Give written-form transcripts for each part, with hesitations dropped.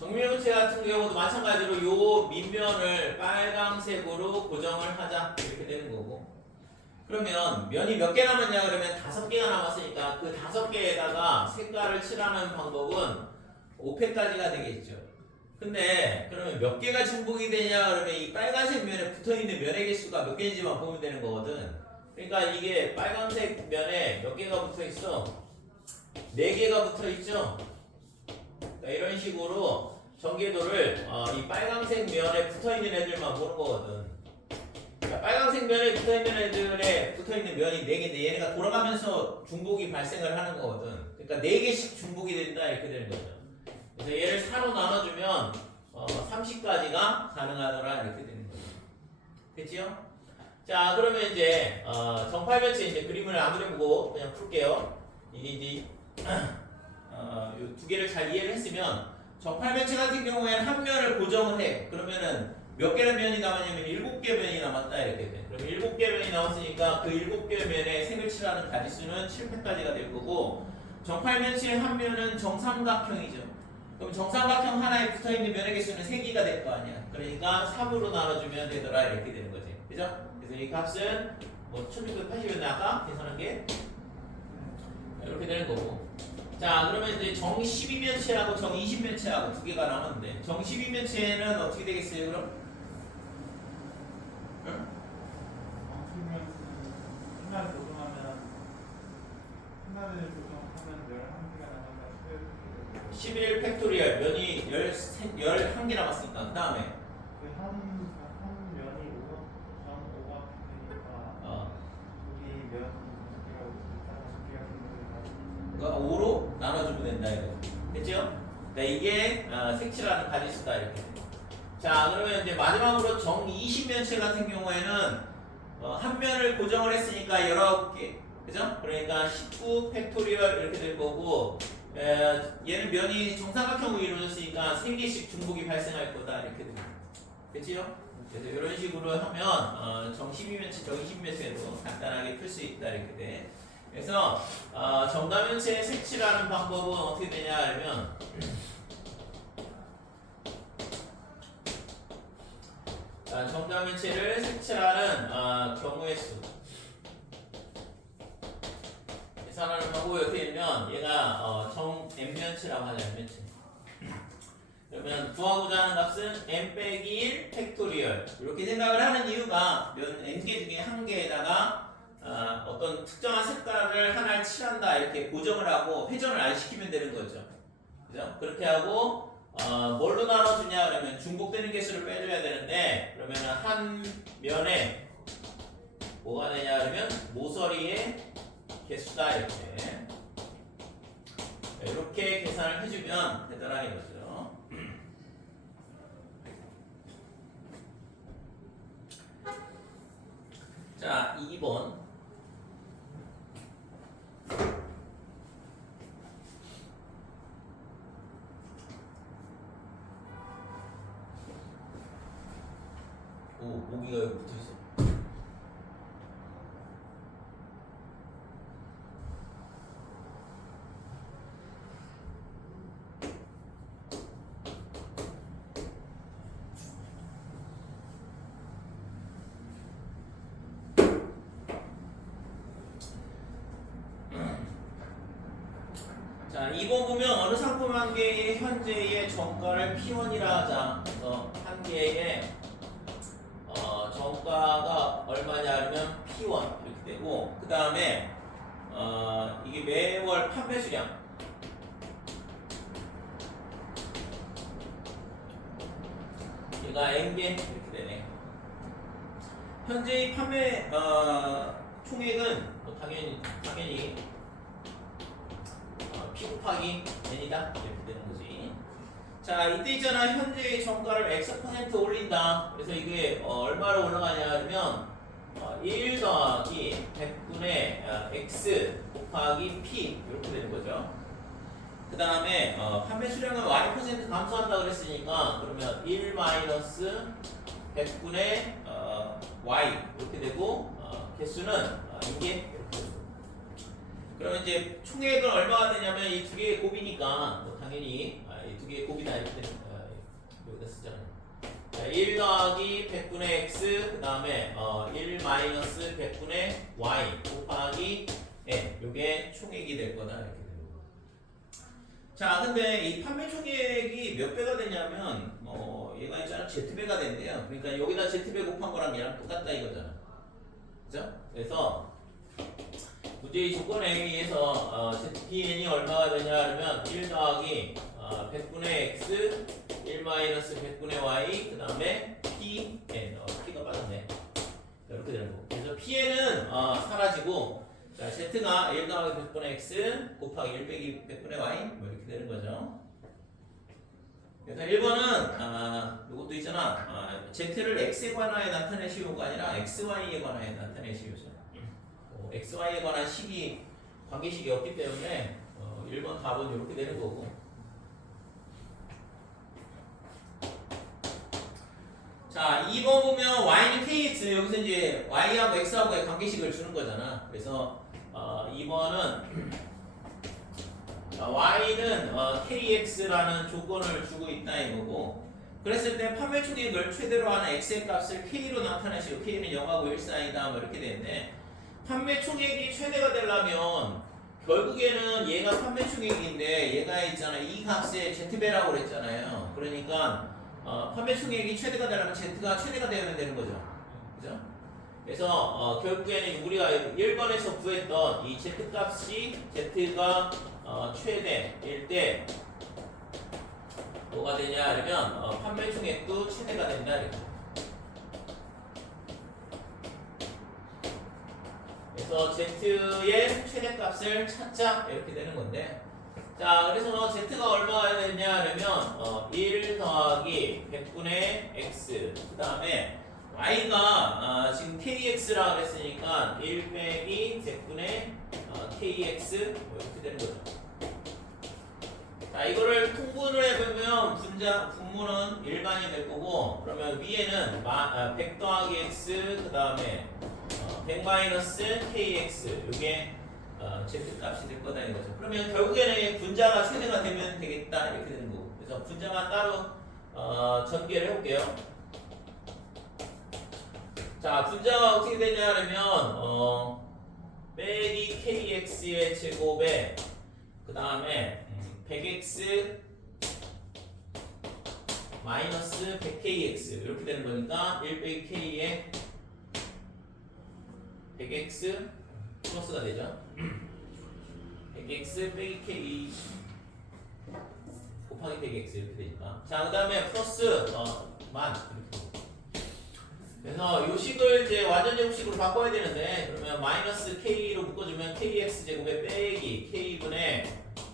정밀문체 같은 경우도 마찬가지로 요 밑면을 빨강색으로 고정을 하자 이렇게 되는 거고. 그러면 면이 몇 개 남았냐 그러면 5개가 남았으니까 그 5개에다가 색깔을 칠하는 방법은 5패까지가 되겠죠. 근데 그러면 몇 개가 중복이 되냐 그러면 이 빨간색 면에 붙어있는 면의 개수가 몇 개인지만 보면 되는 거거든. 그러니까 이게 빨간색 면에 몇 개가 붙어있어? 4개가 붙어있죠. 그러니까 이런 식으로 전개도를 이 빨간색 면에 붙어있는 애들만 보는 거거든. 그러니까 빨간색 면에 붙어있는 애들에 붙어있는 면이 4개인데 얘네가 돌아가면서 중복이 발생을 하는 거거든. 그러니까 4개씩 중복이 된다 이렇게 되는 거죠. 그래서 얘를 4로 나눠주면 30까지가 가능하더라 이렇게 되는 거죠. 됐지요? 자 그러면 이제 정팔면체 이제 그림을 안 그려보고 그냥 풀게요. 이게 이제 요 2개를 잘 이해를 했으면 정팔면체 같은 경우에는 한 면을 고정을 해. 그러면은 몇 개의 면이 남았냐면 7개 면이 남았다 이렇게 돼. 그럼 7개 면이 남았으니까 그 7개 면에 색을 칠하는 가지수는 7패까지가 될 거고 정팔면체의 한 면은 정삼각형이죠. 그럼 정삼각형 하나에 붙어있는 면의 개수는 3개가 될 거 아니야. 그러니까 3으로 나눠주면 되더라 이렇게 되는 거지. 그죠? 그래서 이 값은 뭐 1680이었나 아까 계산한 게 이렇게 되는 거고. 자 그러면 이제 정 12면체하고 정 20면체하고 2개가 남았는데 정 12면체는 어떻게 되겠어요 그럼? 응? 하나를 고정하면 하나를 고정하면 11개가 나간다. 11 팩토리얼 면이 11개 남았으니까 그 다음에 한 면이 5가 여기 면 5개가 있으니까 그러니까 5로 나눠주면 된다 이거. 됐죠? 네, 이게 색칠하는 가지수다 이렇게. 자 그러면 이제 마지막으로 정 20면체 같은 경우에는 한 면을 고정을 했으니까 19개. 그죠? 그러니까 19 팩토리얼 이렇게 될 거고 얘는 면이 정삼각형으로 이루어졌으니까 3개씩 중복이 발생할 거다 이렇게 됩니다. 됐지요? 그래서 이런 식으로 하면 정 12면체, 정 20면체도 간단하게 풀 수 있다 이렇게 돼. 그래서 정다면체의 색칠하는 방법은 어떻게 되냐 하면 정다면체를 색칠하는 경우의 수 계산하는 방법이 어떻게 되면 얘가 정 n면체라고 하자. n면체. 그러면 구하고자 하는 값은 n 빼기 1 팩토리얼 이렇게 생각을 하는 이유가 면 n개 중에 한 개에다가 어떤 특정한 색깔을 하나를 칠한다 이렇게 고정을 하고 회전을 안 시키면 되는 거죠. 그죠? 그렇게 하고 뭘로 나눠주냐 그러면 중복되는 개수를 빼줘야 되는데 그러면 한 면에 뭐가 되냐 그러면 모서리의 개수다 이렇게 계산을 해주면 되더라 이거죠. 자 2번 오 모기가 여기 붙어있어. 자, 2번 보면 어느 상품 한 개의 현재의 정가를 P1이라 하자. 그래서 한 개의 정가가 얼마냐 하면 P1 이렇게 되고 그 다음에 이게 매월 판매 수량 얘가 N개 이렇게 되네. 현재의 판매 총액은 뭐 당연히 P 곱하기 N이다 이렇게 되는 거지. 자 이때 있잖아 현재의 정가를 X% 올린다. 그래서 이게 얼마로 올라가냐 하면 1 더하기 100분의 X 곱하기 P 이렇게 되는 거죠. 그 다음에 판매 수량은 Y% 감소한다 그랬으니까 그러면 1 마이너스 100분의 Y 이렇게 되고 개수는 이게 그러면 이제 총액은 얼마가 되냐면 이 두 개의 곱이니까 뭐 당연히 이 두 개의 곱이다 이렇게 되는 거예요. 다음에 1 마이너스 100분의 y 곱하기 n 요게 총액이 될 거다 이렇게 되는 거. 자, 근데 이 판매 총액이 몇 배가 되냐면 얘가 있잖아 z배가 된대요. 그러니까 여기다 z배 곱한 거랑 얘랑 똑같다 이거잖아. 그죠? 그래서 문제의 조건에 의해서 zpn이 얼마가 되냐 그러면 1 더하기 100분의 x 1 마이너스 100분의 y 그 다음에 pn p가 빠졌네. 이렇게 되는 거. 그래서 pn은 사라지고 자 z가 1 더하기 100분의 x 곱하기 1 빼기 100분의 y 뭐 이렇게 되는 거죠. 그래서 1번은 이것도 있잖아. z를 x에 관하여 나타내시오가 아니라 xy에 관하여 나타내시오죠. xy에 관한 식이 관계식이 없기 때문에 1번 답은 이렇게 되는 거고. 자, 2번 보면 y는 kx 여기서 이제 y하고 x하고의 관계식을 주는 거잖아. 그래서 2번은 y는 kx라는 조건을 주고 있다 이거고. 그랬을 때 판매 총액을 최대로 하는 x의 값을 k로 나타내시고 k는 0하고 1 사이다 뭐 이렇게 되는데 판매 총액이 최대가 되려면 결국에는 얘가 판매 총액인데 얘가 있잖아 이 값의 z배라고 그랬잖아요. 그러니까 판매 총액이 최대가 되려면 z가 최대가 되어야 되는 거죠. 그죠? 그래서 결국에는 우리가 1번에서 구했던 이 z 값이 z가 최대일 때 뭐가 되냐 하면 판매 총액도 최대가 된다 이렇게. 그래서 z의 최대값을 찾자 이렇게 되는 건데 자 그래서 z가 얼마가 되냐 하면 1 더하기 100분의 x 그 다음에 y가 지금 kx라고 그랬으니까 1 빼기 100분의 kx 뭐 이렇게 되는 거죠. 자 이거를 통분을 해보면 분모는 일반이 될 거고 그러면 위에는 100 더하기 x 그 다음에 100 마이너스 kx 이게 z 값이 될 거다 이거죠. 그러면 결국에는 분자가 최대가 되면 되겠다 이렇게 되는 거고. 그래서 분자만 따로 전개를 해볼게요. 자 분자가 어떻게 되냐 하면 빼기 kx의 제곱에 그 다음에 100x 마이너스 100kx 이렇게 되는 거니까 1 빼기 k에 100x 플러스가 되죠. 100x 빼기 k 곱하기 100x 이렇게 되니까 자 그 다음에 플러스 만 이렇게. 그래서 이 식을 이제 완전 제곱식으로 바꿔야 되는데 그러면 마이너스 k로 묶어주면 kx 제곱에 빼기 k분의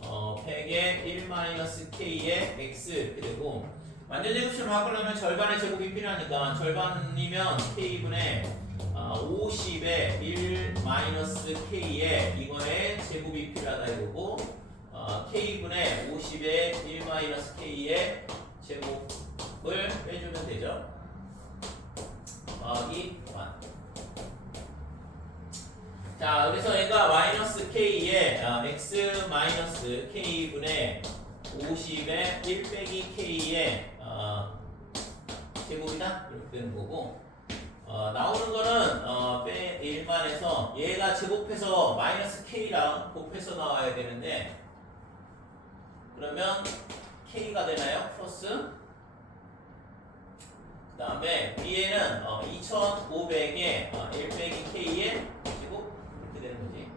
100에 1 마이너스 k에 x 이렇게 되고 완전 제곱식으로 바꾸려면 절반의 제곱이 필요하니까 절반이면 k분의 50에 1 마이너스 k에 이거의 제곱이 필요하다 이거고 k분의 50에 1 마이너스 k의 제곱을 빼주면 되죠. 더하기 1. 자 그래서 얘가 마이너스 k에 x 마이너스 k분의 50에 1 빼기 k의 제곱이다 이렇게 되는 거고 나오는 거는 빼 1만에서 얘가 제곱해서 마이너스 k랑 곱해서 나와야 되는데 그러면 k가 되나요? 플러스 그 다음에 위에는 2500에 1 빼기 k의 제곱 이렇게 되는 거지.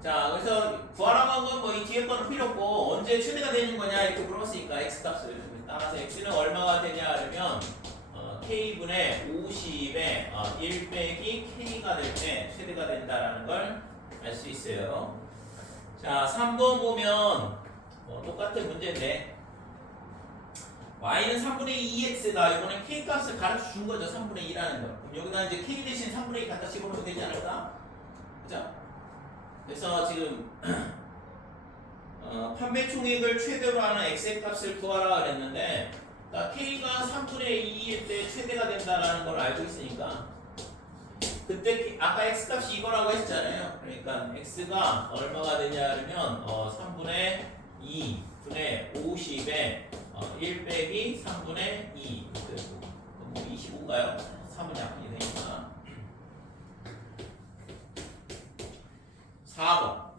자 그래서 구하라고 한 건 뭐 이 뒤에 거는 필요 없고 언제 최대가 되는 거냐 이렇게 물어봤으니까 x값을 따라서 x는 얼마가 되냐 하면 k분의 50에 1 빼기 k가 될 때 최대가 된다라는 걸 알 수 있어요. 자 3번 보면 똑같은 문제인데 y는 3분의 2x다. 이번에 k 값을 가르쳐 준 거죠. 3분의 2라는 거. 그럼 여기다 이제 k 대신 3분의 2 갖다 집어넣으면 되지 않을까? 그죠? 그래서 지금 판매 총액을 최대로 하는 x의 값을 구하라 그랬는데 k가 3분의 2일 때 최대가 된다라는 걸 알고 있으니까 그때 아까 x 값이 이거라고 했잖아요. 그러니까 x가 얼마가 되냐 하면 3분의 2분의 50에 1 빼기 3분의 2 뭐 25인가요? 3은 약분이 되니까. 4번.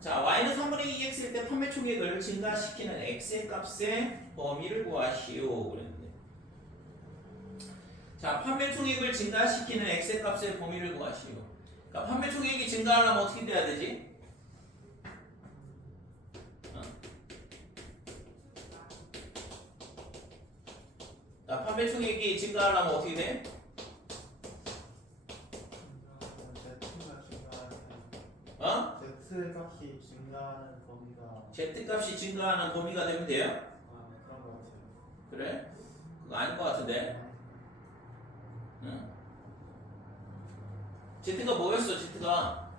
자, y는 3분의 2x일 때 판매 총액을 증가시키는 x의 값의 범위를 구하시오. 그랬는데. 자, 판매 총액을 증가시키는 x의 값의 범위를 구하시오. 그러니까 판매 총액이 증가하려면 어떻게 돼야 되지? 자, 판매 총액이 증가하려면 어떻게 돼? 어? Z 값이 증가하는 범위가 z 값이 증가하는 범위가 되면 돼요? 그런 것 같아요. 그래? 그거 아닌 것 같은데. 응? z가 뭐였어? z가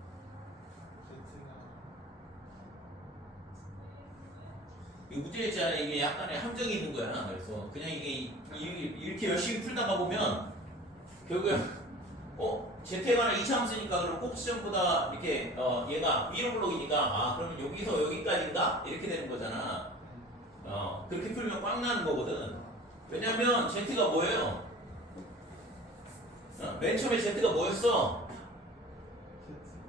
이 문제 있잖아. 이게 약간의 함정이 있는 거야. 그래서 그냥 이게 이렇게 열심히 풀다가 보면 결국에 z에 관한 2차함수니까 그럼 꼭지점보다 이렇게 얘가 위로 블록이니까 아 그러면 여기서 여기까지인가? 이렇게 되는 거잖아. 그렇게 풀면 꽉 나는 거거든. 왜냐면 z가 뭐예요? 맨 처음에 z가 뭐였어?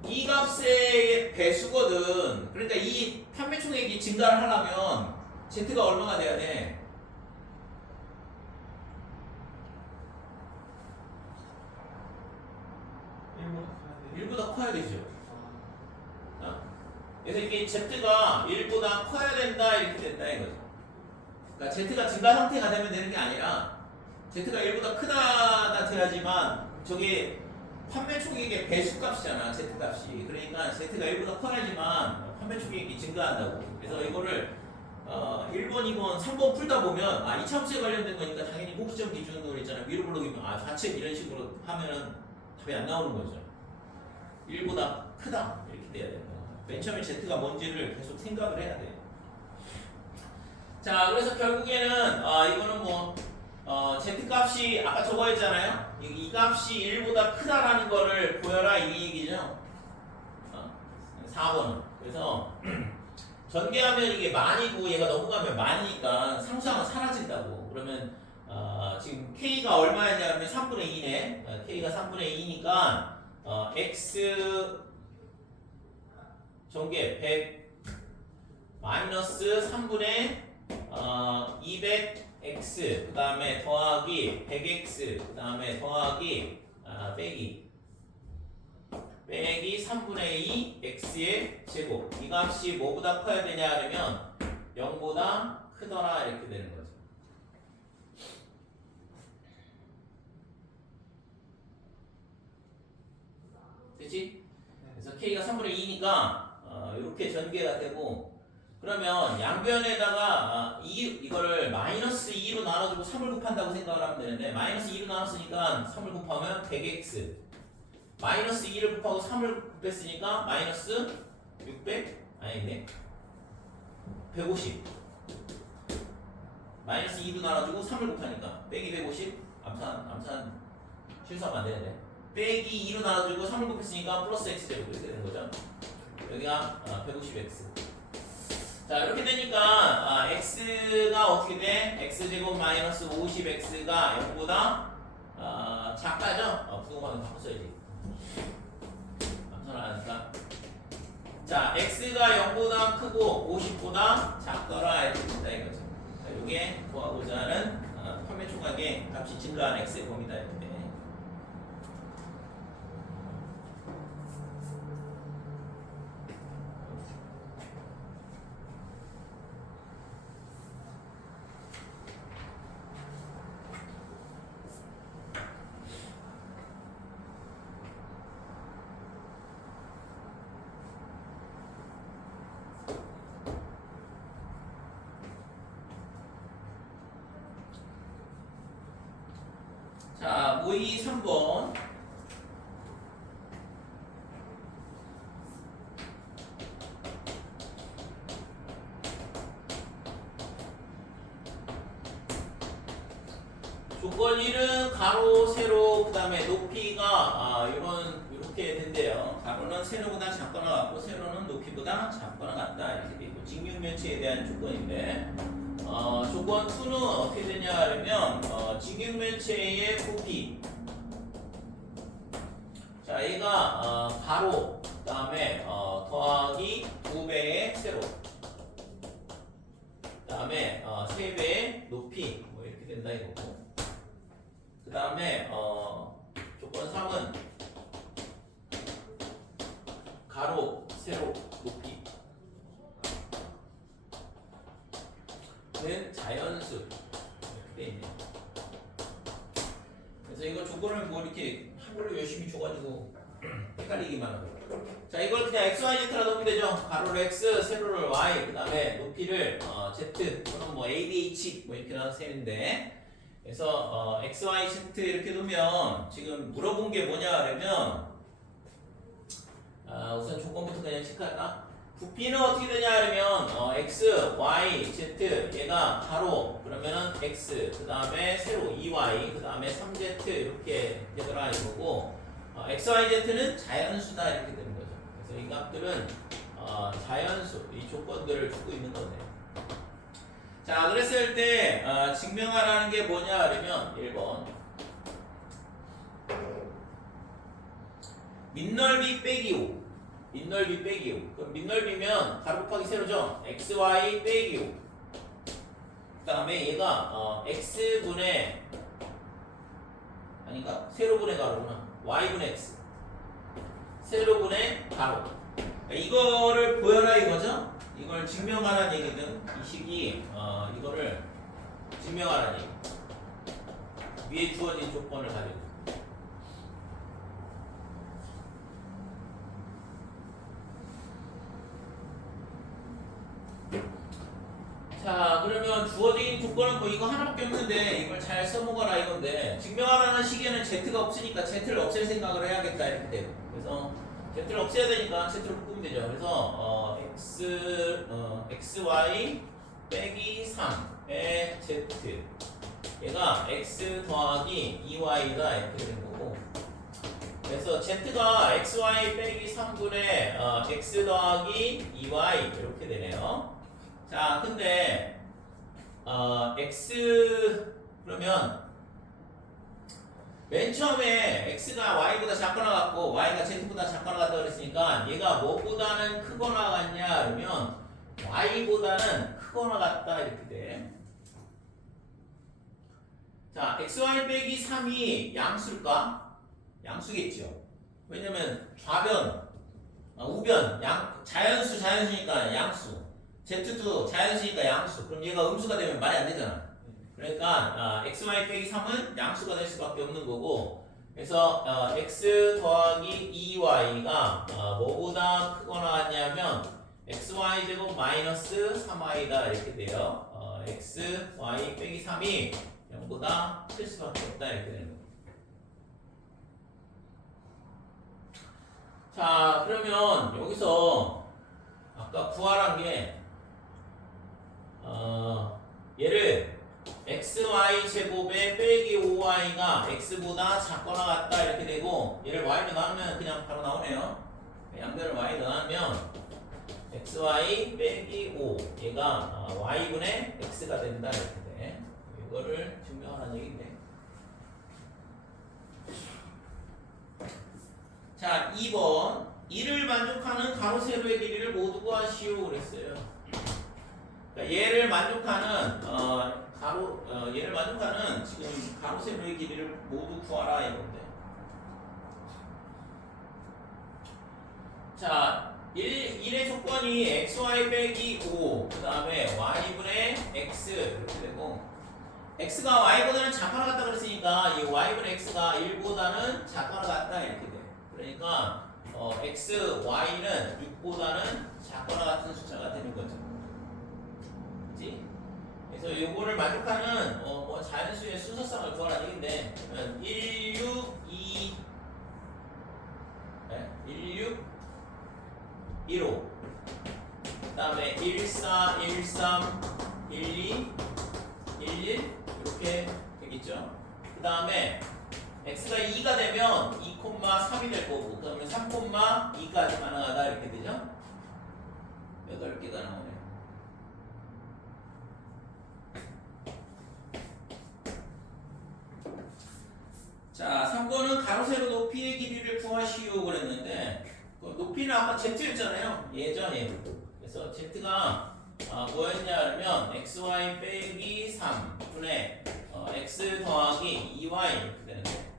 이 값의 배수거든. 그러니까 이 판매 총액이 증가를 하려면 z가 얼마가 돼야 돼? 1보다 커야 되죠. 그래서 이게 z가 1보다 커야 된다 이렇게 된다 이거죠. 그러니까 z가 증가 상태가 되는 게 아니라 z가 1보다 크다 돼야지만 저게 판매 총액의 배수값이잖아. z값이. 그러니까 z가 1보다 커야지만 판매 총액이 증가한다고. 그래서 이거를 1번, 2번, 3번 풀다 보면 이 차함수에 관련된 거니까 당연히 꼭지점 기준으로 있잖아. 위로 블록이면 좌측 이런 식으로 하면은 답이 안 나오는 거죠. 1보다 크다 이렇게 돼야 되는 거야. 맨 처음에 z가 뭔지를 계속 생각을 해야 돼. 자, 그래서 결국에는 이거는 뭐 z 값이 아까 저거였잖아요. 이 값이 1보다 크다라는 거를 보여라 이 얘기죠. 4번은. 그래서 전개하면 이게 만이고 얘가 넘어가면 만이니까 상수항은 사라진다고. 그러면 지금 k가 얼마였냐면 3분의 2네. k가 3분의 2니까 x 전개 100 마이너스 3분의 200x 그 다음에 더하기 100x 그 다음에 더하기 빼기 3분의 2 x의 제곱. 이 값이 뭐보다 커야 되냐 그러면 0보다 크더라 이렇게 되는 거죠. 그치? 그래서 k가 3분의 2니까 이렇게 전개가 되고, 그러면 양변에다가 이거를 마이너스 2로 나눠주고 3을 곱한다고 생각을 하면 되는데, 마이너스 2로 나눴으니까 3을 곱하면 100x, 마이너스 2를 곱하고 3을 곱했으니까 마이너스 600 아니네 150, 마이너스 2로 나눠주고 3을 곱하니까 빼기 150, 암산 실수하면 안 되는데, 빼기 2로 나눠주고 3을 곱했으니까 플러스 x제곱 이렇게 되는 거죠. 여기가 150x. 자, 이렇게 되니까 x가 어떻게 돼? x제곱 마이너스 50x가 0보다 작다죠? 부동반응 바꿔 써야지. 암산을 하니까. 자, x가 0보다 크고 50보다 작더라 이렇게 된다 이거죠. 자, 이게 구하고자 하는 판매 총액의 값이 증가한 x의 범위다 이렇게 돼. 자, 모의 3번. 조건 1은 가로, 세로, 그 다음에 높이가 이렇게 된대요. 가로는 세로보다 작거나 같고 세로는 높이보다 작거나 같다 이렇게 돼 있고, 직육면체에 대한 조건인데, 조건 2는 어떻게 되냐 하면 직육면체의 부피 자, 얘가 가로, 그 다음에 더하기 2배의 세로, 그 다음에 3배의 높이, 뭐 이렇게 된다 이거고. 그 다음에 조건 3은 가로, 세로, 높이 는 자연수 이렇게 돼 있네요. 그래서 이거 조건을 뭐 이렇게 한글로 열심히 줘가지고 헷갈리기만 하고. 자, 이걸 그냥 x, y, z라 넣으면 되죠. 가로를 x, 세로를 y, 그 다음에 높이를 z 또는 뭐 a, b, h 뭐 이렇게 나눠서 셈인데, 그래서 x, y, z 이렇게 놓으면 지금 물어본 게 뭐냐 그러면 우선 조건부터 그냥 체크할까? 부피는 어떻게 되냐 그러면 x, y, z 얘가 가로 그러면은 x 그 다음에 세로 2y 그 다음에 3z 이렇게 되더라 이거고, x, y, z는 자연수다 이렇게 되는 거죠. 그래서 이 값들은 자연수 이 조건들을 주고 있는 거네. 자, 그랬을 때 증명하라는 게 뭐냐 그러면 1번 민넓이 빼기 5. 민넓이 빼기 5. 그럼 민넓이면 가로 곱하기 세로죠. xy 빼기 5. 그 다음에 얘가 x분의 아닌가? 세로분의 가로구나. y분의 x. 세로분의 가로. 이거를 보여라 이거죠? 이걸 증명하라는 얘기든 이 식이 이거를 증명하라는 얘기. 위에 주어진 조건을 가지고. 자, 그러면 주어진 조건은 뭐 이거 하나밖에 없는데 이걸 잘 써먹어라 이건데, 증명하라는 시계는 z가 없으니까 z를 없앨 생각을 해야겠다 이렇게 돼요. 그래서 z를 없애야 되니까 z로 바꾸면 되죠. 그래서 xy 빼기 3의 z 얘가 x 더하기 2y가 이렇게 되는 거고, 그래서 z가 xy 빼기 3분의 x 더하기 2y 이렇게 되네요. 자, 근데 x 그러면 맨 처음에 x가 y보다 작거나 같고 y가 z보다 작거나 같다 그랬으니까 얘가 뭐보다는 크거나 같냐 그러면 y보다는 크거나 같다 이렇게 돼. 자, xy 빼기 3이 양수일까? 양수겠죠. 왜냐면 좌변, 우변, 자연수니까 양수. z도 자연수니까 양수. 그럼 얘가 음수가 되면 말이 안 되잖아. 그러니까 xy 빼기 3은 양수가 될 수밖에 없는 거고, 그래서 x 더하기 2y가 뭐보다 크거나 같냐면 xy 제곱 마이너스 3y다 이렇게 돼요. xy 빼기 3이 0보다 클 수밖에 없다 이렇게 되는 거예요. 자, 그러면 여기서 아까 구하란 게 얘를 xy 제곱에 빼기 5y가 x보다 작거나 같다 이렇게 되고, 얘를 y로 나누면 그냥 바로 나오네요. 양변을 y로 나누면 xy 빼기 5 얘가 y분의 x가 된다 이렇게 돼. 이거를 증명하라는 얘기인데. 자, 2번 이를 만족하는 가로 세로의 길이를 모두 구하시오 그랬어요. 그러니까 얘를 만족하는 얘를 만족하는 지금 가로 세로의 길이를 모두 구하라 이건데. 자, 1의 조건이 xy 빼기 5, 그 다음에 y분의 x 이렇게 되고, x가 y보다는 작거나 같다 그랬으니까 이 y분의 x가 1보다는 작거나 같다 이렇게 돼. 그러니까 x, y는 6보다는 작거나 같은 숫자가 되는 거죠. 그치? 그래서 요거를 만족하는 뭐 자연수의 순서상을 구하라는 얘기인데, 1, 6, 2 1, 6, 1, 5 그 다음에 1, 4, 1, 3, 1, 2, 1, 1 이렇게 되겠죠. 그 다음에 x가 2가 되면 2,3이 될 거고, 그 다음에 3,2까지 가능하다 이렇게 되죠. 8개가 나오네요. 자, 3번은 가로 세로 높이의 길이를 구하시오 그랬는데 그 높이는 아까 z였잖아요. 얘죠, 얘. 그래서 z가 뭐였냐면 xy 빼기 3분의 x 더하기 2y 이렇게 되는데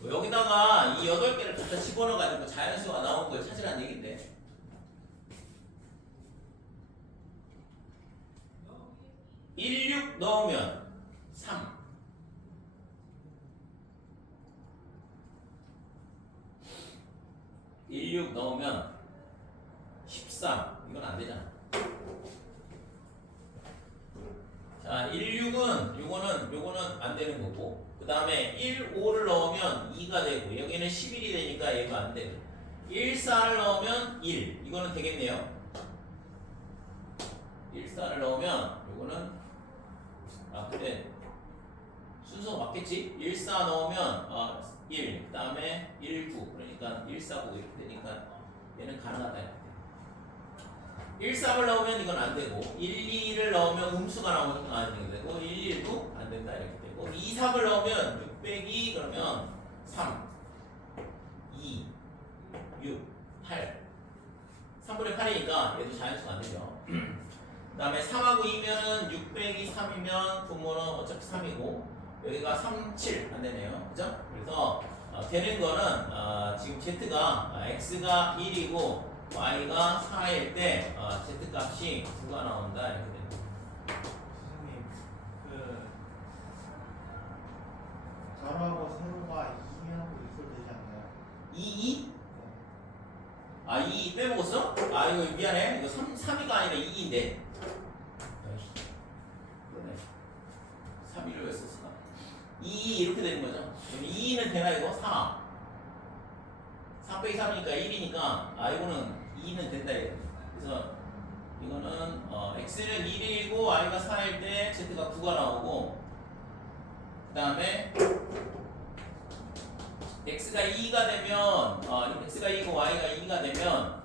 뭐 여기다가 이 8개를 갖다 집어넣어가지고 자연수가 나온 걸 찾으라는 얘긴데 16 넣으면 3 16 넣으면 13 이건 안 되잖아. 자, 16은 요거는 안 되는 거고 그 다음에 1, 5를 넣으면 2가 되고 여기는 11이 되니까 얘가 안 되고 1, 4를 넣으면 1 이거는 되겠네요. 1, 4를 넣으면 요거는 근데 순서가 맞겠지? 1, 4 넣으면 1, 그 다음에 1, 9 그러니까 1, 4, 9 이렇게 되니까 얘는 가능하다. 1, 3을 넣으면 이건 안 되고 1, 2를 넣으면 음수가 나오면 안 되고 1, 1도 안 된다 이렇게 되고 2, 3을 넣으면 6 빼기 그러면 3, 2, 6, 8 3분의 8이니까 얘도 자연수가 안 되죠. 그 다음에 3하고 2면은 6 빼기 3이면 분모는 어차피 3이고 여기가 3, 7 안 되네요. 그죠? 그래서 되는 거는 지금 z가 x가 1이고 y가 4일 때 z 값이 9가 나온다 이렇게 됩니다. 선생님 그 가로하고 세로가 2하고 6을 되지 않나요? 2, 2? 2 빼먹었어? 이거 미안해. 이거 3이가 아니라 2인데. 그러네. 3위를 왜 썼을까? 2 이렇게 되는 거죠. 2는 되나 이거? 4. 4 빼기 3이니까 1이니까 이거는 2는 된다 이거. 그래서 이거는 x는 1이고 y가 4일 때 z가 9가 나오고 그 다음에 x가 2가 되면 x가 2고 y가 2가 되면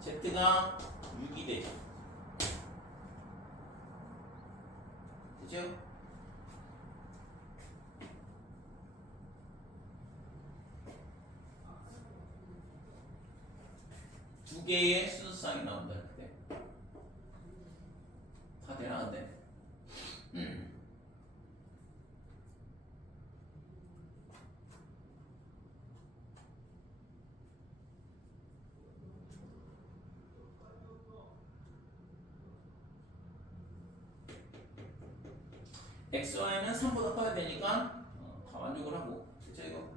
z가 6이 되죠. 그죠? 두 개의 순수쌍이 나온다 그때. 다 되나 근데? XY는 3보다 커야 되니까 다 만족을 하고 그쵸 이거?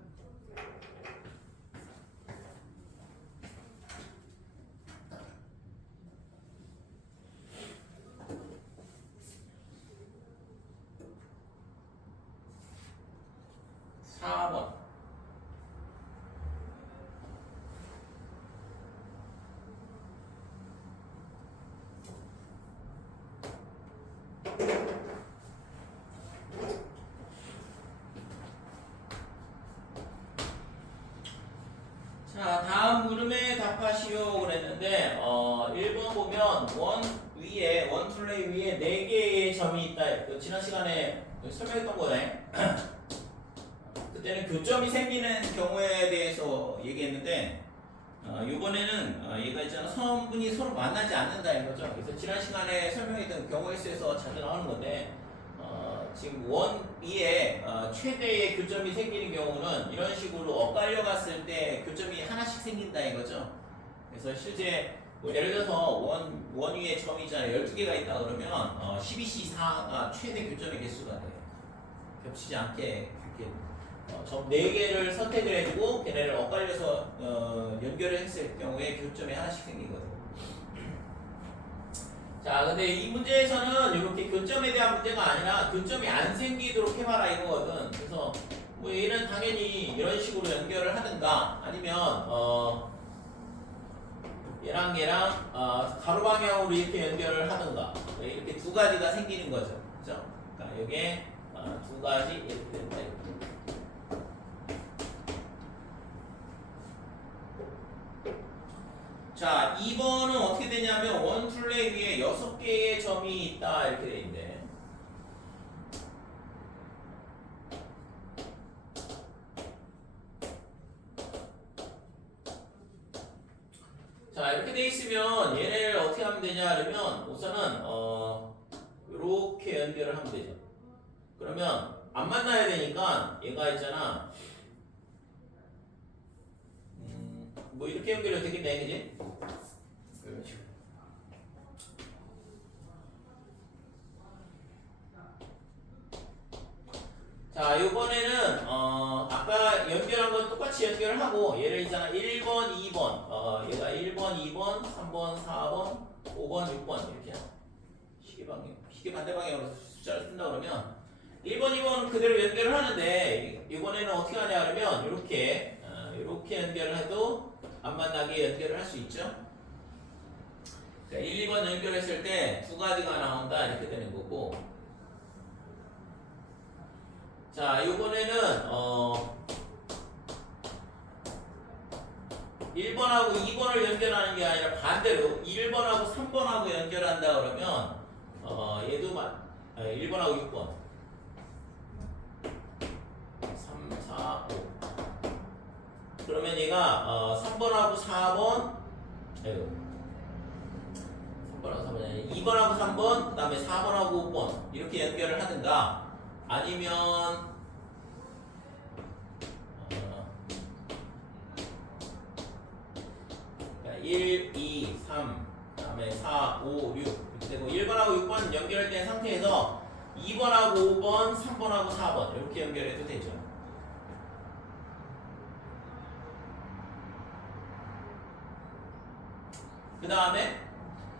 자, 다음 물음에 답하시오 그랬는데 1번 보면 원 플레이 위에 4개의 점이 있다. 지난 시간에 설명했던 거네. 그때는 교점이 생기는 경우에 대해서 얘기했는데 이번에는 얘가 있잖아. 선분이 서로 만나지 않는다는 거죠. 그래서 지난 시간에 설명했던 경우의 수에서 자주 나오는 건데 지금 원 위에 최대의 교점이 생기는 경우는 이런 식으로 엇갈려 갔을 때 교점이 하나씩 생긴다 이거죠. 그래서 실제 뭐 예를 들어서 원 위에 점이 있잖아요. 12개가 있다 그러면 12C4가 최대 교점의 개수가 돼요. 겹치지 않게 이렇게 점 4개를 선택을 해주고 걔네를 엇갈려서 연결을 했을 경우에 교점이 하나씩 생기거든요. 자, 근데 이 문제에서는 이렇게 교점에 대한 문제가 아니라 교점이 안 생기도록 해봐라 이거거든. 그래서 뭐 얘는 당연히 이런 식으로 연결을 하든가 아니면 얘랑 가로 방향으로 이렇게 연결을 하든가 이렇게 두 가지가 생기는 거죠. 그죠? 그러니까 여기에 두 가지 이렇게 된다 이렇게. 자, 2번은 어떻게 되냐면 원 플레이 위에 6개의 점이 있다 이렇게 돼 있는데 있으면 얘네를 어떻게 하면 되냐 하면 우선은 이렇게 연결을 하면 되죠. 그러면 안 만나야 되니까 얘가 있잖아. 뭐 이렇게 연결해도 되겠네, 그지? 이런 식으로. 자, 이번에는 아까 연결한 건 똑같이 연결을 하고 얘를 있잖아 1번, 2번 얘가 1번, 2번, 3번, 4번, 5번, 6번 이렇게 시계 반대 방향으로 숫자를 쓴다 그러면 1번, 2번 그대로 연결을 하는데 이번에는 어떻게 하냐 그러면 이렇게 연결을 해도 안 만나게 연결을 할 수 있죠. 그러니까 1, 2번 연결했을 때 두 가지가 나온다 이렇게 되는 거고. 자, 이번에는 1번하고 2번을 연결하는 게 아니라 반대로 1번하고 3번하고 연결한다 그러면 얘도 1번하고 6번 3, 4, 5 그러면 얘가 3번하고 4번 3번하고 4번 아니 2번하고 3번 그 다음에 4번하고 5번 이렇게 연결을 하든가 아니면 1, 2, 3, 그 다음에 4, 5, 6 이렇게 되고 1번하고 6번 연결된 상태에서 2번하고 5번, 3번하고 4번 이렇게 연결해도 되죠. 그 다음에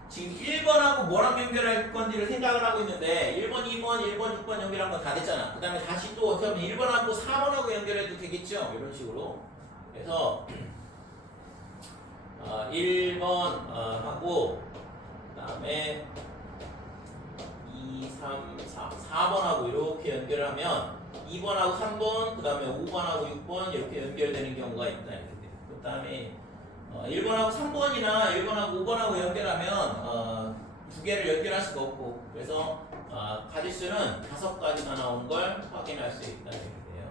지금 1번하고 뭐랑 연결할 건지를 생각을 하고 있는데 1번, 2번, 1번, 6번 연결한 건 다 됐잖아. 그 다음에 다시 또 어떻게 하면 1번하고 4번하고 연결해도 되겠죠. 이런 식으로. 그래서 1번 하고 그 다음에 2, 3, 4, 4번하고 이렇게 연결을 하면 2번하고 3번, 그 다음에 5번하고 6번 이렇게 연결되는 경우가 있다. 그 다음에 1번하고 3번이나 1번하고 5번하고 연결하면 두 개를 연결할 수가 없고 그래서 가지수는 5가지가 나오는 걸 확인할 수 있다는 얘기예요.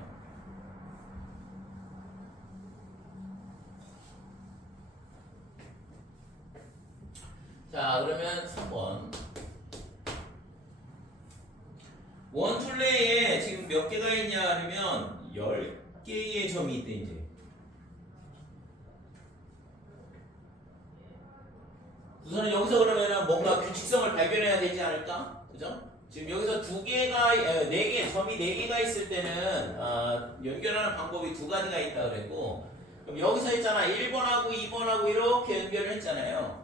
자, 그러면 3번 원툴레에 지금 몇 개가 있냐 하면 10개의 점이 있대 이제. 우선은 여기서 그러면 뭔가 규칙성을 발견해야 되지 않을까? 그죠? 지금 여기서 점이 4개가 있을 때는 연결하는 방법이 2가지가 있다 그랬고 그럼 여기서 있잖아 1번하고 2번하고 이렇게 연결을 했잖아요.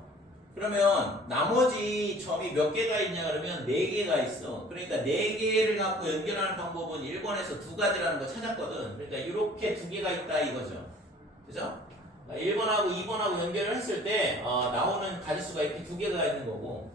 그러면 나머지 점이 몇 개가 있냐 그러면 4개가 있어. 그러니까 4개를 갖고 연결하는 방법은 1번에서 2가지라는 거 찾았거든. 그러니까 이렇게 2개가 있다 이거죠. 그죠? 1번하고 2번하고 연결을 했을 때 나오는 가지수가 이렇게 2개가 있는 거고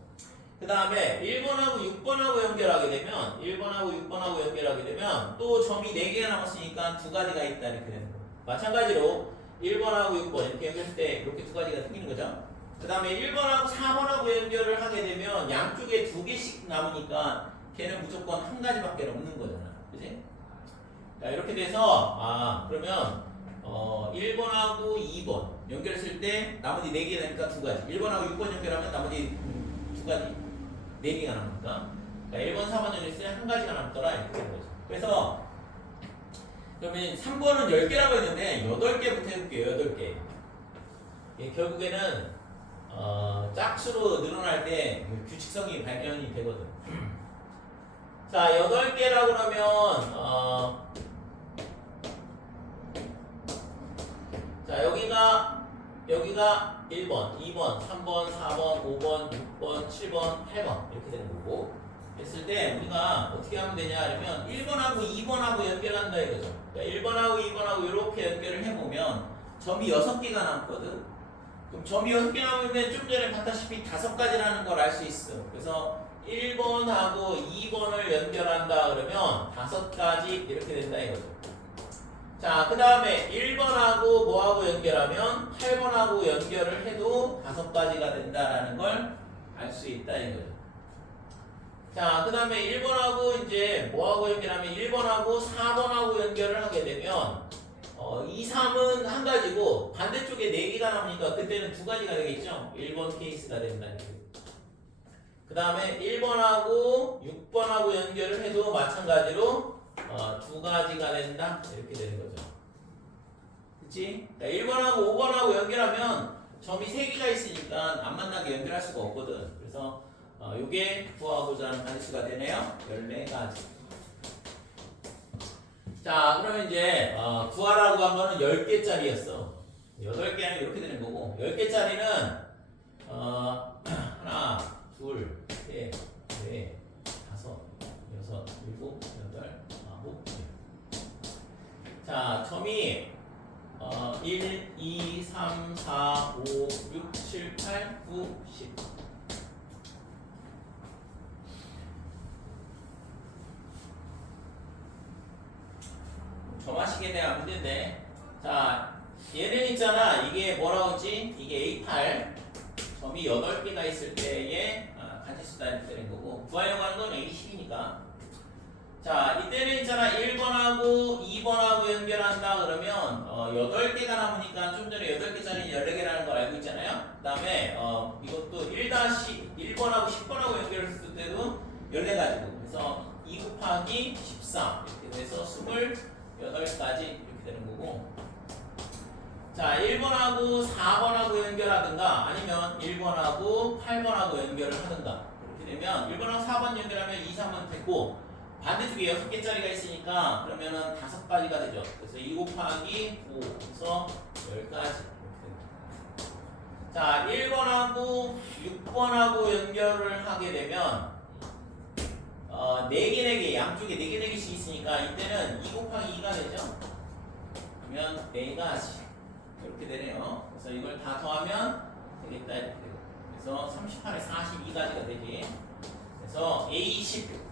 그 다음에 1번하고 6번하고 연결하게 되면 1번하고 6번하고 연결하게 되면 또 점이 4개가 남았으니까 2가지가 있다 이렇게 되는 거고 마찬가지로 1번하고 6번 이렇게 연결했을 때 이렇게 2가지가 생기는 거죠. 그 다음에 1번하고 4번하고 연결을 하게 되면 양쪽에 2개씩 남으니까 걔는 무조건 1가지밖에 없는 거잖아. 그치? 자, 이렇게 돼서 그러면 1번하고 2번 연결했을 때 나머지 4개 나니까 2가지 1번하고 6번 연결하면 나머지 2가지 4개가 남으니까 그러니까 1번, 4번 연결했을 때 1가지가 남더라 이렇게 되는 거죠. 그래서 그러면 3번은 10개라고 했는데 8개부터 해볼게요. 8개 결국에는 짝수로 늘어날 때 규칙성이 발견이 되거든. 자 8개라고 그러면 자 여기가 1번, 2번, 3번, 4번, 5번, 6번, 7번, 8번 이렇게 되는 거고 했을 때 우리가 어떻게 하면 되냐 하면 1번하고 2번하고 연결한다 이거죠. 그러니까 1번하고 2번하고 이렇게 연결을 해보면 점이 6개가 남거든. 그럼 점이 6개 남으면 좀 전에 봤다시피 5가지라는 걸 알 수 있어. 그래서 1번하고 2번을 연결한다 그러면 5가지 이렇게 된다 이거죠. 자, 그 다음에 1번하고 뭐하고 연결하면 8번하고 연결을 해도 5가지가 된다라는 걸 알 수 있다 이거죠. 자, 그 다음에 1번하고 이제 뭐하고 연결하면 1번하고 4번하고 연결을 하게 되면 2, 3은 한 가지고 반대쪽에 4개가 나오니까 그때는 두 가지가 되겠죠. 1번 케이스가 된다. 그 다음에 1번하고 6번하고 연결을 해도 마찬가지로 두 가지가 된다. 이렇게 되는 거죠. 그치? 그러니까 1번하고 5번하고 연결하면 점이 3개가 있으니까 안 만나게 연결할 수가 없거든. 그래서 요게 구하고자 하는 반수가 되네요. 14가지. 자, 그러면 이제 구하라고 한 거는 10개짜리였어. 8개는 이렇게 되는 거고 10개짜리는 하나, 둘, 셋, 넷, 다섯, 여섯, 일곱, 여덟, 아홉, 열. 자, 점이 1, 2, 3, 4, 5, 6, 7, 8, 9, 10. 점하시게 대한 문제인데, 자, 얘는 있잖아. 이게 뭐라고 했지? 이게 A8. 점이 8개가 있을 때에 가지수다 이렇게 되는 거고, 구하려고 하는 건 A10이니까. 자, 이때는 있잖아. 1번하고 2번하고 연결한다 그러면 8개가 남으니까 좀 전에 8개짜리 14개라는 걸 알고 있잖아요. 그 다음에 이것도 1-1번하고 10번하고 연결했을 때도 14가지고, 그래서 2 곱하기 13 이렇게 돼서 28가지 이렇게 되는 거고, 자, 1번하고 4번하고 연결하든가 아니면 1번하고 8번하고 연결을 하든가, 이렇게 되면 1번하고 4번 연결하면 2, 3은 됐고, 반대쪽에 6개짜리가 있으니까 그러면은 5가지가 되죠. 그래서 2 곱하기 5, 그래서 10가지. 자, 1번하고 6번하고 연결을 하게 되면 4개 양쪽에 4개씩 있으니까 이때는 2 곱하기 2가 되죠. 그러면 4가지 이렇게 되네요. 그래서 이걸 다 더하면 되겠다 이렇게 되고, 그래서 38에 42가지가 되지. 그래서 A10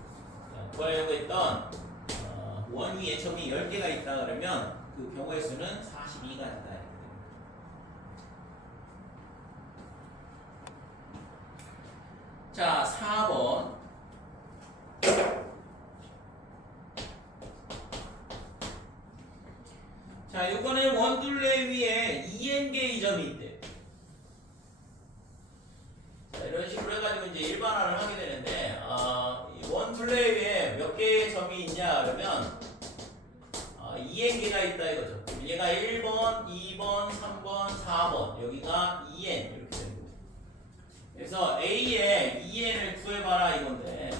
구하려고 했던 원 위에 점이 10개가 있다 그러면 그 경우의 수는 42가지다. 자, 4번. 자, 이번에 원둘레 위에 2n개의 점이 있대. 자, 이런 식으로 해가지고 이제 일반화를 하게 되는데, 원둘레 위에 몇 개의 점이 있냐 그러면 2n개가 있다 이거죠. 얘가 1번, 2번, 3번, 4번, 여기가 2n 이렇게 되는 거죠. 그래서 A에 2n을 구해봐라 이건데,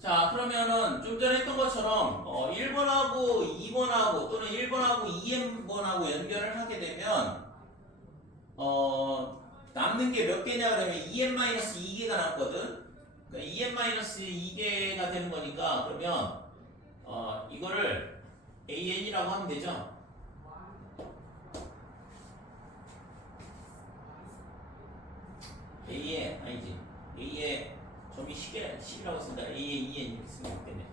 자, 그러면은 좀 전에 했던 것처럼 1번하고 2번하고 또는 1번하고 2n번하고 연결을 하게 되면 남는 게 몇 개냐 그러면 2n-2개가 남거든. 그러니까 2n-2개가 되는 거니까 그러면 이거를 an이라고 하면 되죠. a에 아니지, a에 점이 10이라고 쓴다. a에 2n 이렇게 쓰면 되겠네.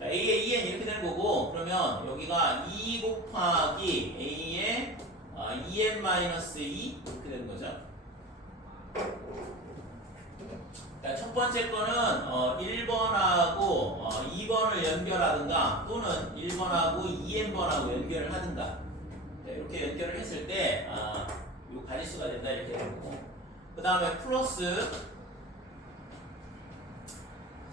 a에 2n 이렇게 되는 거고, 그러면 여기가 2 곱하기 a에 2n-2 이렇게 되는 거죠. 그러니까 첫 번째 거는 1번하고 2번을 연결하든가 또는 1번하고 2n번하고 연결을 하든가, 이렇게 연결을 했을 때 요 가지수가 된다 이렇게 되는 거고, 그 다음에 플러스,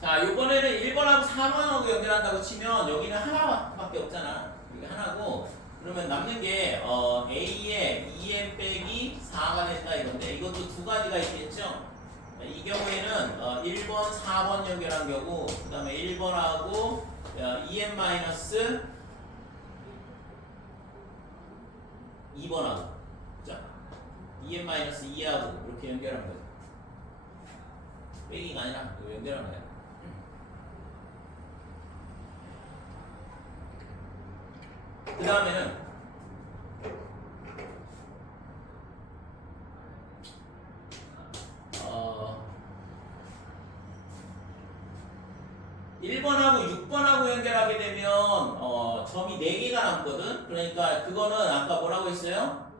자, 이번에는 1번하고 4번하고 연결한다고 치면 여기는 하나밖에 없잖아. 여기 하나고, 그러면 남는 게 A에 2n 빼기 4가 된다 이건데, 이것도 두 가지가 있겠죠. 이 경우에는 1번, 4번 연결한 경우, 그 다음에 1번하고 2n-2번하고, 그죠? 2n-2하고 이렇게 연결한 거죠. 빼기가 아니라 연결한 거야. 그 다음에는 1번하고 6번하고 연결하게 되면 점이 4개가 남거든. 그러니까 그거는 아까 뭐라고 했어요?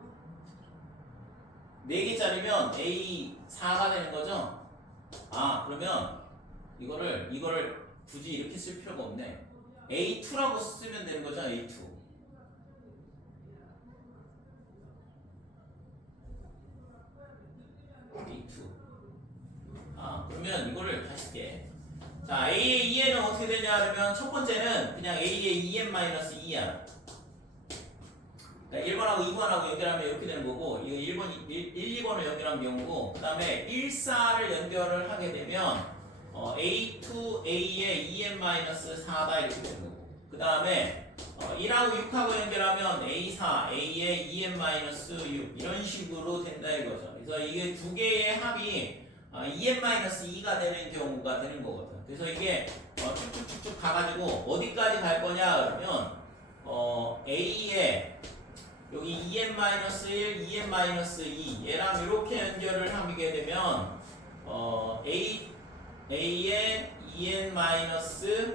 4개짜리면 A4가 되는 거죠. 그러면 이거를 굳이 이렇게 쓸 필요가 없네. A2라고 쓰면 되는 거죠. A2. 그러면 이거를 다시 할게. 자, A의 2n은 어떻게 되냐 그러면 첫 번째는 그냥 A의 2n-2야. 그러니까 1번하고 2번하고 연결하면 이렇게 되는 거고, 이거 1번, 2번을 연결한 경우고, 그 다음에 1, 4를 연결을 하게 되면 A2, A의 2n-4다 이렇게 되는 거고, 그 다음에 1하고 6하고 연결하면 A4, A의 2n-6 이런 식으로 된다 이거죠. 그래서 이게 두 개의 합이 2n-2가 되는 경우가 되는 거거든. 그래서 이게 쭉쭉쭉쭉 가가지고 어디까지 갈 거냐 그러면 A의 여기 2n-1, 2n-2 얘랑 이렇게 연결을 하게 되면 A의 2n-4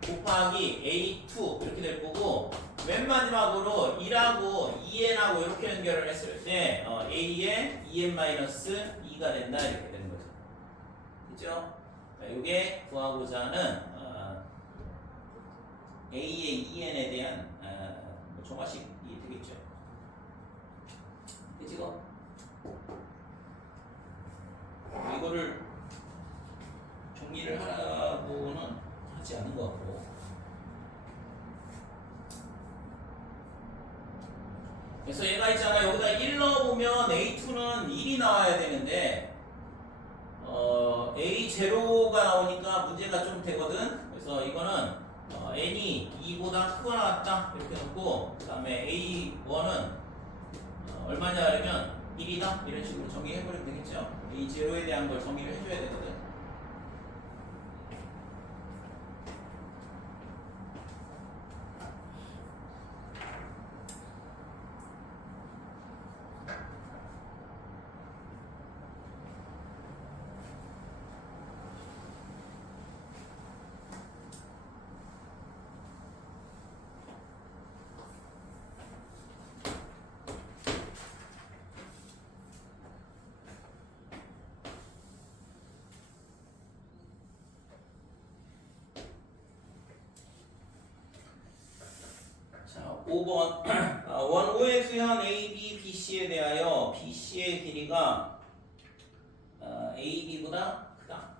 곱하기 A2 이렇게 될 거고, 맨 마지막으로 1하고 2n하고 이렇게 연결을 했을 때 A의 2n-2가 된다 이렇게 되는 거죠. 그죠? 이게 구하고자 하는 A의 2n에 대한 정화식이 되겠죠. 그죠? 이거를 정리를 하라고는 하지 않은 것 같고, 그래서 얘가 있잖아. 여기다 1 넣어보면 A2는 1이 나와야 되는데 A0가 나오니까 문제가 좀 되거든. 그래서 이거는 n이 2보다 크거나 같다 이렇게 놓고, 그 다음에 A1은 얼마냐 하려면 1이다 이런 식으로 정의해버리면 되겠죠. A0에 대한 걸 정의를 해줘야 되거든. 자, 5번 원호의 수현 AB, BC에 대하여 BC의 길이가 AB보다 크다.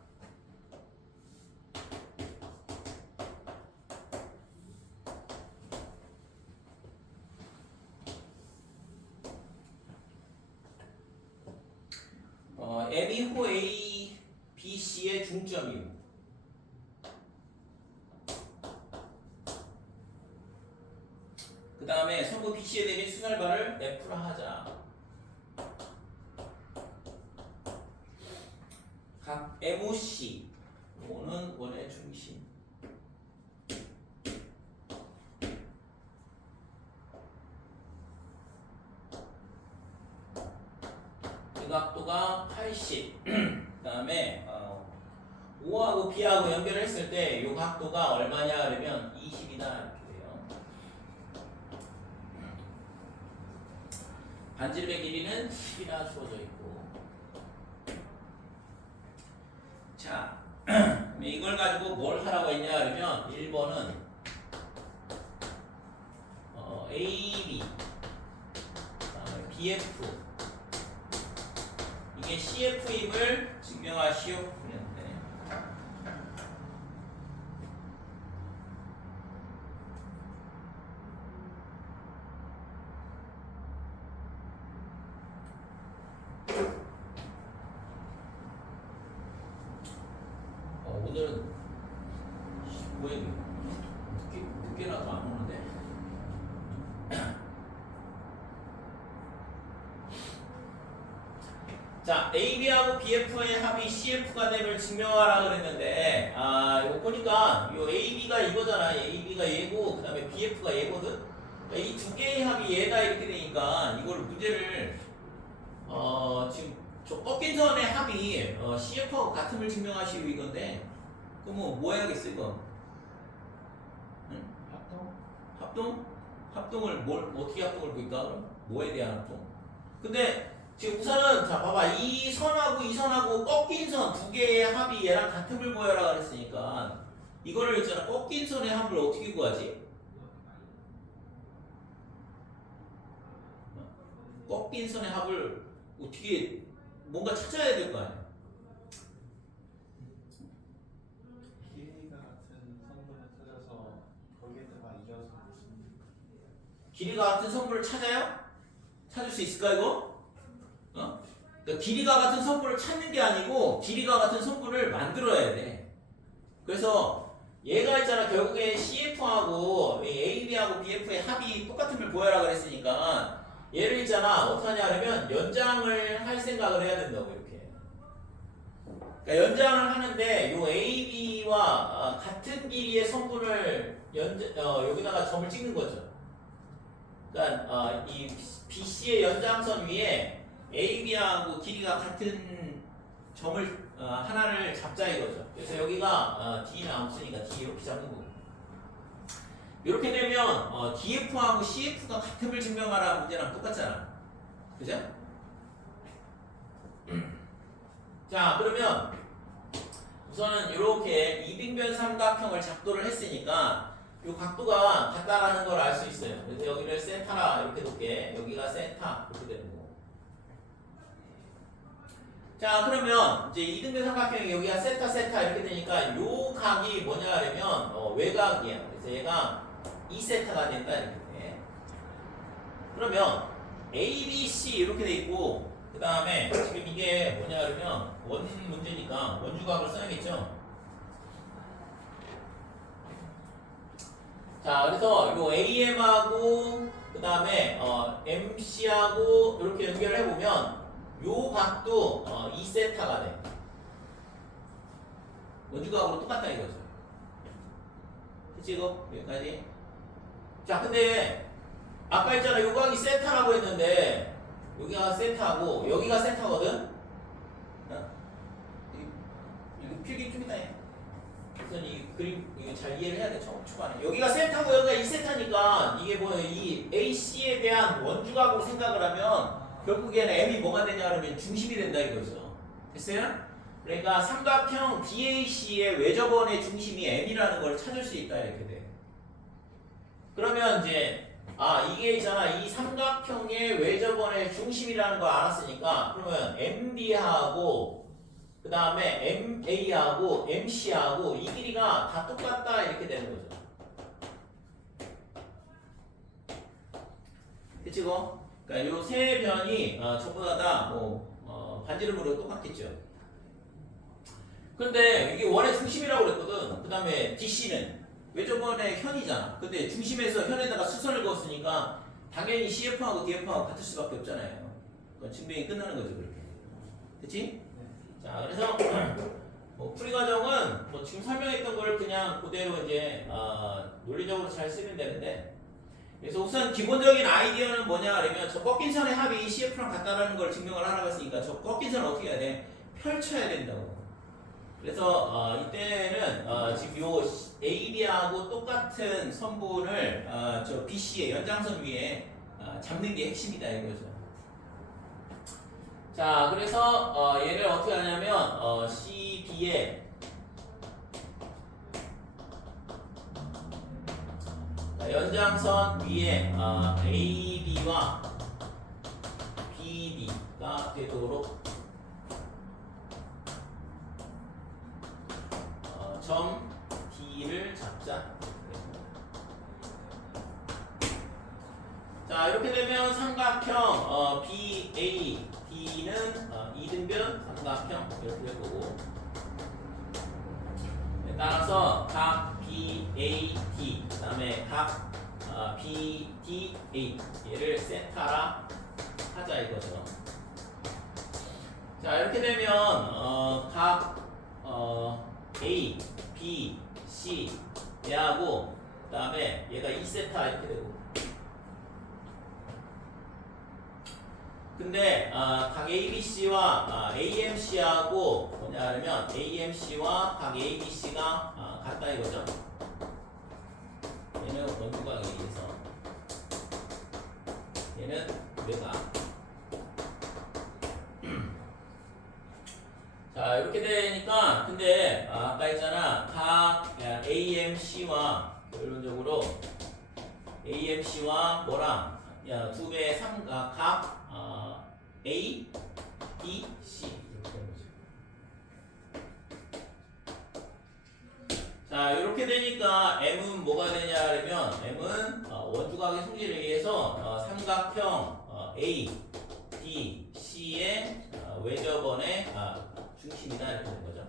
M이호 A, BC의 중점이고, 그 다음에 선부 BC에 대비 수열발을 F라 하자. 각 MOC, O는 원의 중심. 이 각도가 80. 그 다음에 O하고 B하고 연결을 했을 때 이 각도가 얼마냐 그러면 20이다. 반지름의 길이는 10이나 주어져 있고. 자, 이걸 가지고 뭘 하라고 했냐 그러면 1번은 AB, 그다음에 BF, 이게 CF임을 증명하시오 그랬는데, 오늘은 뭐야 늦게라도 안 오는데. 자, AB하고 BF의 합이 CF가 됨을 증명하라 그랬는데, 이거 보니까 요 AB가 이거잖아. AB가 얘고 그 다음에 BF가 얘거든. 이 두 개의 합이 얘다 이렇게 되니까 이걸 문제를 지금 저 꺾인 선의 합이 CF하고 같음을 증명하시오 이건데, 그럼 뭐 해야겠어 이거? 응? 합동? 합동을 어떻게 합동을 볼까 그럼? 뭐에 대한 합동? 근데 지금 우선은 자 봐봐 이 선하고 이 선하고 꺾인 선 두 개의 합이 얘랑 같은 걸 보여라 그랬으니까 이거를 있잖아 꺾인 선의 합을 어떻게 구하지? 꺾인 선의 합을 어떻게 뭔가 찾아야 될 거 아니야. 길이가 같은 성분을 찾아서 거기에다가 이어서 무슨 길이가 같은 성분을 찾아요? 찾을 수 있을까 이거? 어? 그러니까 길이가 같은 성분을 찾는 게 아니고 길이가 같은 성분을 만들어야 돼. 그래서 얘가 있잖아 결국에 CF하고 AB하고 BF의 합이 똑같은 걸 보여라 그랬으니까 얘를 있잖아 어떻게 하냐 하면 연장을 할 생각을 해야 된다고 이렇게. 그러니까 연장을 하는데 요 AB와 같은 길이의 성분을 여기다가 점을 찍는 거죠. 그러니까 이 BC의 연장선 위에 AB하고 길이가 같은 점을 하나를 잡자 이거죠. 그래서 여기가 D는 없으니까 D 이렇게 잡는 거고. 이렇게 되면 DF하고 CF가 같음을 증명하라 문제랑 똑같잖아. 그죠? 자 그러면 우선은 이렇게 이등변 삼각형을 작도를 했으니까 이 각도가 같다라는 걸 알 수 있어요. 그래서 여기를 세타라 이렇게 놓게 여기가 세타 이렇게 되는 거고. 자 그러면 이제 이등변 삼각형이 여기가 세타 세타 이렇게 되니까 요 각이 뭐냐 하면 외곽이야. 그래서 얘가 2세타가 된다 이렇게 돼. 그러면 ABC 이렇게 돼 있고 그 다음에 지금 이게 뭐냐 하면 원 문제니까 원주각을 써야겠죠. 자 그래서 요 AM하고 그 다음에 MC하고 이렇게 연결을 해보면 요 각도 2세타가 돼. 원주각으로 똑같다 이거죠. 그치 이거? 여기까지. 자 근데 아까 있잖아 요 각이 세타라고 했는데 여기가 세타고 여기가 세타거든. 이거 필기 좀 있다 해. 우선 이 그림 이거 잘 이해를 해야 돼. 초반에 여기가 세타고 여기가 2세타니까 이게 뭐 이 AC에 대한 원주각으로 생각을 하면 결국에는 M이 뭐가 되냐 그러면 중심이 된다 이거죠. 됐어요? 그러니까 삼각형 BAC의 외접원의 중심이 M이라는 걸 찾을 수 있다 이렇게 돼. 그러면 이제 이게 있잖아 이 삼각형의 외접원의 중심이라는 걸 알았으니까 그러면 MB하고 그 다음에 MA하고 MC하고 이 길이가 다 똑같다 이렇게 되는 거죠. 그치 고? 그러니까 요 세 변이 전부 다 반지름으로 똑같겠죠. 근데 이게 원의 중심이라고 그랬거든. 그 다음에 DC는 외접원의 현이잖아. 근데 중심에서 현에다가 수선을 그었으니까 당연히 CF하고 DF하고 같을 수밖에 없잖아요. 그건 증명이 끝나는 거죠 그렇게. 그치? 자 그래서 풀이 과정은 지금 설명했던 걸 그냥 그대로 이제 논리적으로 잘 쓰면 되는데 그래서 우선 기본적인 아이디어는 뭐냐 하면 저 꺾인 선의 합이 CF랑 같다라는 걸 증명을 하라고 했으니까 저 꺾인 선을 어떻게 해야 돼? 펼쳐야 된다고. 그래서 이때는 지금 요 AB하고 똑같은 선분을 저 BC의 연장선 위에 잡는 게 핵심이다 이거죠. 자 그래서 얘를 어떻게 하냐면 CB의 연장선 위에 AB와 BD가 되도록 점 D를 잡자. 자 이렇게 되면 삼각형 BAD는 이등변 삼각형 이렇게 될 거고 따라서 각 BAD 그 다음에 각 BDA 얘를 세타라 하자 이거죠. 자 이렇게 되면 각 A, B, C 얘하고 그 다음에 얘가 2세타 이렇게 되고 근데 각 ABC와 AMC하고 뭐냐 하면 AMC와 각 ABC가 같다 이거죠. 얘는 원주각에 의해서 얘는 외곽 자 이렇게 되니까 근데 아까 했잖아 각 AMC와 결론적으로 AMC와 뭐랑 두 배의 각 A, B, C 이렇게 되는 거죠. 자 이렇게 되니까 M은 뭐가 되냐 그러면 M은 원주각의 성질에 의해서 삼각형 A, B, C의 외접원의 중심이다 이렇게 되는 거죠.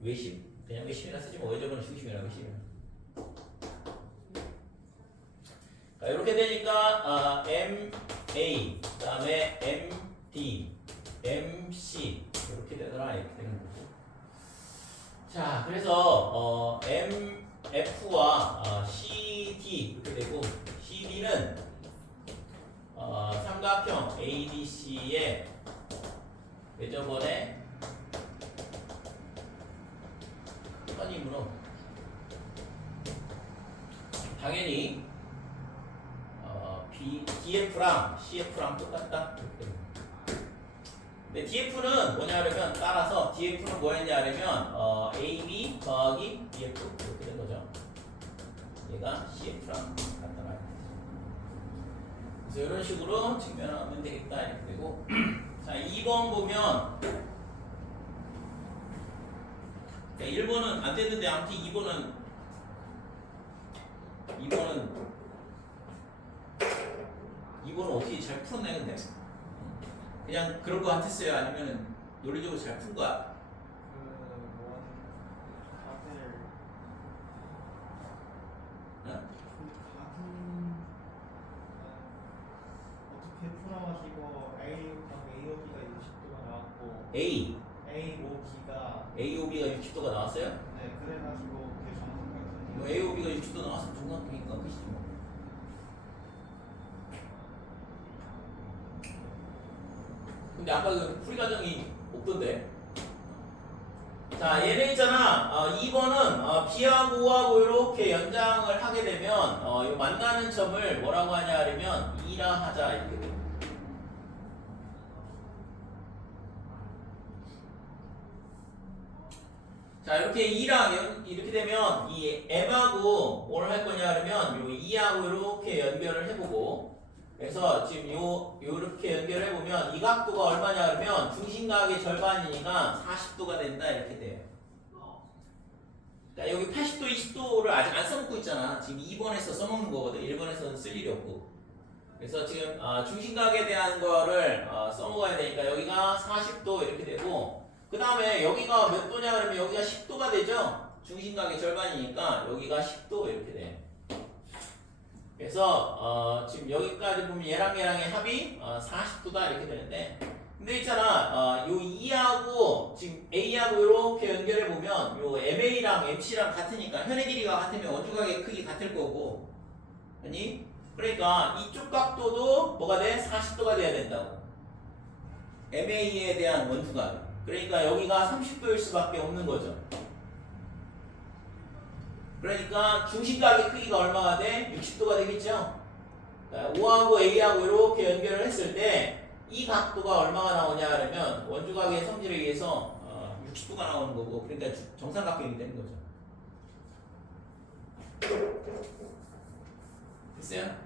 외심 그냥 외심이라 쓰지 뭐 외접원은 중심이라고 외심이라. 자, 이렇게 되니까 MA 그다음에 MD, MC 이렇게 되더라 이렇게 되는 거고. 자 그래서 MF와 CD 이렇게 되고 CD는 삼각형 ADC의 외접원의 선임으로 당연히 DF랑 CF랑 똑같다. 근데 DF는 뭐냐 하려면 따라서 DF는 뭐였냐 하려면 AB 더하기 DF 이렇게 된 거죠. 얘가 CF랑 같다라. 그래서 이런 식으로 증명하면 되겠다 이렇게 되고. 자 2번 보면 1번은 안 됐는데 아무튼 2번은 어떻게 잘 풀었네 근데 그냥 그런 거 같았어요 아니면 논리적으로 잘 푼 거야? 어떻게 풀어가지고 AOB가 60도가 나왔고 A, AOB가 60도가 나왔어요? 네 그래가지고 그게 정상각형이 뭐 AOB가 60도 나왔으면 정상적인가 끝이지 뭐. 근데 아까 그 풀이 과정이 없던데. 자 얘네 있잖아 2번은 B하고 O하고 이렇게 연장을 하게 되면 이 만나는 점을 뭐라고 하냐 하면 2라 하자 이렇게 돼. 자 이렇게 2랑 이렇게 되면 이 M하고 뭘 할 거냐 하면 요 2하고 이렇게 연결을 해보고 그래서 지금 요렇게 연결해 보면 이 각도가 얼마냐 그러면 중심각의 절반이니까 40도가 된다 이렇게 돼요. 그러니까 여기 80도, 20도를 아직 안 써먹고 있잖아. 지금 2번에서 써먹는 거거든. 1번에서는 쓸 일이 없고. 그래서 지금 중심각에 대한 거를 써먹어야 되니까 여기가 40도 이렇게 되고 그 다음에 여기가 몇 도냐 그러면 여기가 10도가 되죠. 중심각의 절반이니까 여기가 10도 이렇게 돼. 그래서 지금 여기까지 보면 얘랑의 합이 40도다 이렇게 되는데 근데 있잖아 요 2하고 지금 A하고 이렇게 연결해 보면 요 MA랑 MC랑 같으니까 현의 길이가 같으면 원주각의 크기 같을 거고 아니 그러니까 이쪽 각도도 뭐가 돼? 40도가 돼야 된다고 MA에 대한 원주각 그러니까 여기가 30도일 수밖에 없는 거죠. 그러니까 중심각의 크기가 얼마가 돼? 60도가 되겠죠? 5하고 A하고 이렇게 연결을 했을 때 이 각도가 얼마가 나오냐 하면 원주각의 성질에 의해서 60도가 나오는 거고 그러니까 정삼각형이 되는 거죠. 됐어요?